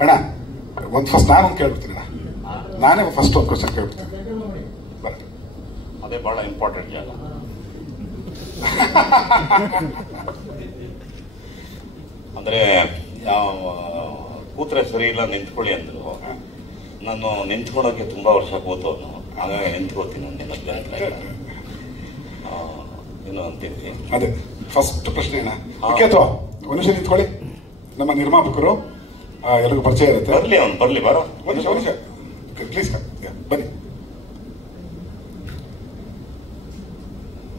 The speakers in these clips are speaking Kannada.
ಅಣ್ಣ ಒಂದು ಫಸ್ಟ್ ನಾನೊಂದು ಕೇಳ್ಬಿಡ್ತೀನಿ ಅಣ್ಣ, ನಾನೇ ಫಸ್ಟ್ ಒಂದು ಕ್ವಶನ್ ಕೇಳ್ಬಿಡ್ತೀನಿ. ಬರ್ರಿ, ಅದೇ ಬಹಳ ಇಂಪಾರ್ಟೆಂಟ್ ಜಾಗ. ಅಂದ್ರೆ ಕೂತ್ರೆ ಸರಿ ಇಲ್ಲ ನಿಂತ್ಕೊಳ್ಳಿ ಅಂದ್ರು. ನಾನು ನಿಂತ್ಕೊಳ್ಳೋಕೆ ತುಂಬಾ ವರ್ಷ ಕೂತವನು, ಹಾಗಾಗಿ ನಿಂತ್ಕೋತೀನಿ. ಏನು ಅಂತೀನಿ. ಅದೇ ಫಸ್ಟ್ ಪ್ರಶ್ನೆ ಅಣ್ಣ. ಅಥವಾ ಒಂದು ನಿಮಿಷ ನಿಂತ್ಕೊಳ್ಳಿ. ನಮ್ಮ ನಿರ್ಮಾಪಕರು ಎಲ್ರಿಗೂ ಪರಿಚಯ ಇರುತ್ತೆ. ಬರ್ಲಿ ಅವ್ನು ಬರ್ಲಿ, ಬರೋ ಒಂದು ನಿಮಿಷ ಪ್ಲೀಸ್ ಬನ್ನಿ.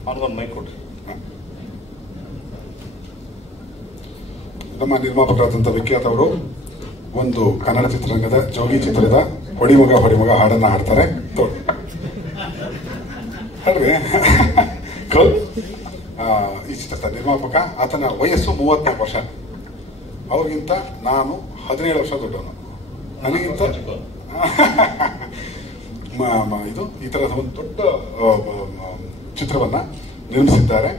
ಅವ್ನಿಗೊಂದು ಮೈಕ್ ಕೊಡ್ರಿ. ನಮ್ಮ ನಿರ್ಮಾಪಕರಾದಂಥ ವಿಖ್ಯಾತ್ ಅವರು ಒಂದು ಕನ್ನಡ ಚಿತ್ರರಂಗದ ಜೋಗಿ ಚಿತ್ರದ ಹೊಡಿಮಗ ಹೊಡಿಮಗ ಹಾಡನ್ನ ಹಾಡ್ತಾರೆ. ಹಾಡ್ರಿ ಕಲ್ ಈ ಚಿತ್ರದ ನಿರ್ಮಾಪಕ. ಆತನ ವಯಸ್ಸು 34 ವರ್ಷ. ಅವ್ರಿಗಿಂತ ನಾನು 17 ವರ್ಷ ದೊಡ್ಡವನು. ನನಗಿಂತ ಇದು ಈ ತರದ ಒಂದು ದೊಡ್ಡ ಚಿತ್ರವನ್ನ ನಿರ್ಮಿಸಿದ್ದಾರೆ.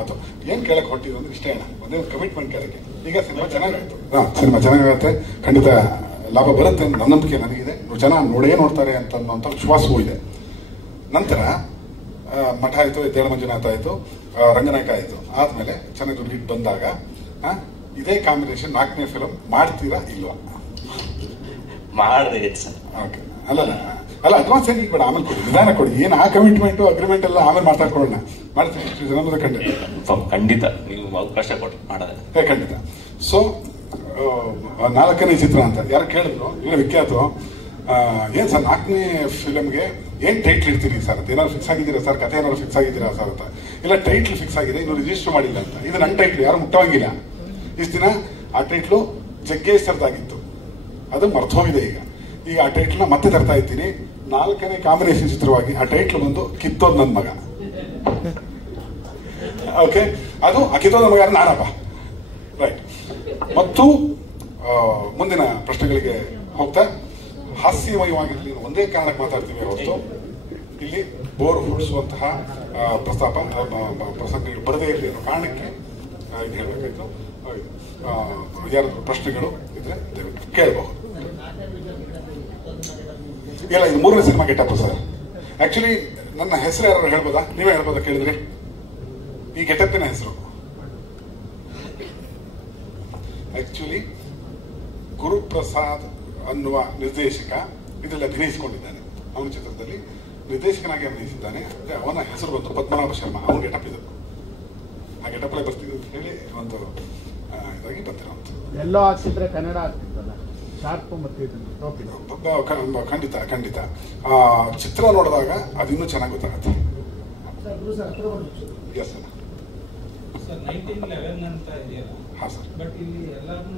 ಅದು ಏನ್ ಕೇಳಕ್ ಹೊಟ್ಟಿದ್ರು ಅಂದ್ರೆ ಇಷ್ಟೇ ಅಣ್ಣ, ಒಂದೇ ಒಂದು ಕಮಿಟ್ಮೆಂಟ್ ಕೇಳಕ್ಕೆ. ಈಗ ಸಿನಿಮಾ ಚೆನ್ನಾಗಾಯ್ತು, ಸಿನಿಮಾ ಚೆನ್ನಾಗಾಗುತ್ತೆ, ಖಂಡಿತ ಲಾಭ ಬರುತ್ತೆ ಅಂತ ನನ್ನ ನಂಬಿಕೆ ನನಗಿದೆ. ಜನ ನೋಡೇ ನೋಡ್ತಾರೆ ಅಂತ ವಿಶ್ವಾಸವೂ ಇದೆ. ನಂತರ ಮಠ ಆಯ್ತು, ಎದ್ದೇಳ ಮಂಜುನಾಥ ಆಯ್ತು, ರಂಗನಾಯಕ ಆಯ್ತು. ಆದ್ಮೇಲೆ ಚೆನ್ನಾಗಿ ಹಿಟ್ ಬಂದಾಗ ಇದೇ ಕಾಂಬಿನೇಷನ್ 4ನೇ ಫಿಲಂ ಮಾಡ್ತೀರಾ ಇಲ್ವಾ? ಮಾಡಿದೆ. ಅಲ್ಲ ಅಡ್ವಾನ್ಸ್ ಏನ್ ಬೇಡ, ಆಮೇಲೆ ಕೊಡಿ, ನಿಧಾನ ಕೊಡಿ. ಏನ್ ಆ ಕಮಿಟ್ಮೆಂಟ್ ಅಗ್ರಿಮೆಂಟ್ ಎಲ್ಲ ಆಮೇಲೆ ಮಾತಾಡ್ಕೊಳ್ಳೋಣ. ಮಾಡ್ತೀನಿ ಖಂಡಿತ, ನೀವು ಅವಕಾಶ ಕೊಟ್ಟು ಮಾಡೋದೇ ಖಂಡಿತ. ಸೊ 4ನೇ ಚಿತ್ರ ಅಂತ ಯಾರು ಕೇಳಿದ್ರು, ಇವ್ರ ವಿಖ್ಯಾತ ಏನ್ ಸರ್ 4ನೇ ಫಿಲಮ್ಗೆ ಏನ್ ಟೈಟ್ಲ್ ಇಡ್ತೀರಿ ಸರ್ ಅಂತ. ಏನಾದ್ರು ಫಿಕ್ಸ್ ಆಗಿದ್ದೀರಾ ಸರ್, ಕಥೆ ಏನಾದ್ರು ಫಿಕ್ಸ್ ಆಗಿದ್ದೀರಾ ಸರ್ ಅಂತ. ಇಲ್ಲ ಟೈಟ್ಲ್ ಫಿಕ್ಸ್ ಆಗಿದೆ, ಇನ್ನು ರಿಜಿಸ್ಟರ್ ಮಾಡಿಲ್ಲ ಅಂತ. ಇದು ನನ್ನ ಟೈಟ್ಲ್, ಯಾರು ಮುಟ್ಟವಾಗಿಲ್ಲ. ಇಷ್ಟು ದಿನ ಆ ಟೈಟ್ಲು ಜಗ್ಗೇಶ್ ಸರ್ದಾಗಿತ್ತು, ಅದು ಮರ್ತೋಗಿದೆ. ಈಗ ಆ ಟೈಟ್ಲ್ನ ಮತ್ತೆ ತರ್ತಾ ಇದ್ದೀನಿ. 4ನೇ ಕಾಂಬಿನೇಷನ್ ಚಿತ್ರವಾಗಿ ಆ ಟೈಟ್ಲ್ ಬಂದು ಕಿತ್ತೋದ್ ನನ್ನ ಮಗ. ಓಕೆ, ಅದು ಆ ಕಿತ್ತೋದ್ ನನ್ನ ಮಗ ನಾನಪ್ಪ. ರೈಟ್. ಮತ್ತು ಮುಂದಿನ ಪ್ರಶ್ನೆಗಳಿಗೆ ಹೋಗ್ತಾ, ಹಾಸ್ಯಮಯವಾಗಿರಲಿ ಒಂದೇ ಕಾರಣಕ್ಕೆ ಮಾತಾಡ್ತೀವಿ ಹೊರತು ಇಲ್ಲಿ ಬೋರ್ ಹುಡಿಸುವಂತಹ ಪ್ರಸಂಗಗಳು ಬರದೇ ಇರಲಿ ಅನ್ನೋ ಕಾರಣಕ್ಕೆ ಇದು ಹೇಳಬೇಕಾಯ್ತು. ಯಾರಾದ್ರೂ ಪ್ರಶ್ನೆಗಳು ಇದ್ರೆ ದಯವಿಟ್ಟು ಕೇಳಬಹುದು. ಇಲ್ಲ, ಇದು 3ನೇ ಸಿನಿಮಾ ಗೆಟಪ್ ಸರ್. ಆಕ್ಚುಲಿ ನನ್ನ ಹೆಸರು ಯಾರು ಹೇಳ್ಬೋದಾ? ನೀವೇ ಹೇಳ್ಬೋದಾ ಕೇಳಿದ್ರಿ? ಈ ಗೆಟಪ್ಪಿನ ಹೆಸರು ಆಕ್ಚುಲಿ ಗುರುಪ್ರಸಾದ್ ಅನ್ನುವ ನಿರ್ದೇಶಕ ಇದರಲ್ಲಿ ಅಭಿನಯಿಸಿಕೊಂಡಿದ್ದಾನೆ. ಅವನ ಚಿತ್ರದಲ್ಲಿ ನಿರ್ದೇಶಕನಾಗಿ ಅಭಿನಯಿಸಿದ್ದಾನೆ. ಅವನ ಹೆಸರು ಬಂತು ಪದ್ಮನಾಭ ಶರ್ಮಾ. ಅವನ ಗೆಟಪ್ ಇದು. ಆ ಗೆಟಪ್ ಬರ್ತೀವಿ ಅಂತ ಹೇಳಿ ಒಂದು ಇದಾಗಿ ಬಂದಿರೋಂಥ. ಎಲ್ಲ ಆಗ್ತಿದ್ರೆ ಕನ್ನಡ ಆಗ್ತಿತ್ತಲ್ಲ, ಶಾರ್ಪ್ ಮತ್ತೆ ಖಂಡಿತ ಖಂಡಿತ. ಚಿತ್ರ ನೋಡಿದಾಗ ಅದು ಇನ್ನೂ ಚೆನ್ನಾಗಿ ಗೊತ್ತಾಗುತ್ತೆ. Yes sir. 1911 ಅಂತ ಇದೆಯಲ್ಲ. ಹಾ ಸರ್. ಬಟ್ ಇಲ್ಲಿ ಎಲ್ಲಾನು